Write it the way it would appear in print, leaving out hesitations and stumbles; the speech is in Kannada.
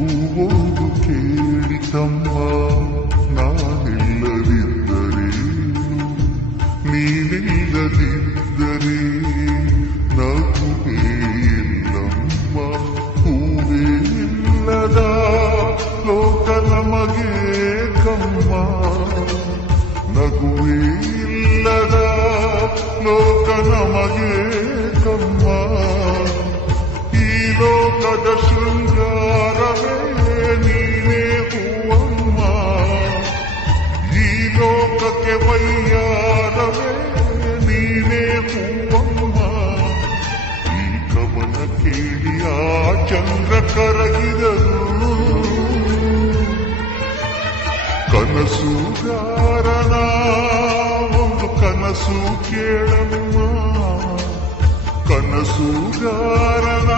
ಹೂವೊಂದು ಕೇಳಿತಮ್ಮ ನಾನಿಲ್ಲದಿದ್ದರೇನು ನೀನಿಲ್ಲದಿದ್ದರೆ ನಗುವೇ ಇಲ್ಲಮ್ಮ ಹೂವೇ ಇಲ್ಲದ ಲೋಕ ನಮಗೆ ಕಮ್ಮ ನಗುವೇ ಇಲ್ಲದ ಲೋಕ ನಮಗೆ ಕಮ್ಮ ಈ ಲೋಕದ ಶೃಂಗಾರವೇ ನೀನೇ ಹೂವಮ್ಮ ಈ ಲೋಕಕ್ಕೆ ವೈಯಾರವೇ ನೀನೇ ಹೂವಮ್ಮ ಈ ಕವನ ಕೇಳಿ ಆ ಚಂದ್ರ ಕರಗಿದರು ಕನಸುಗಾರನ ಒಂದು ಕನಸು ಕೇಳಮ್ಮ ಕನಸುಗಾರನ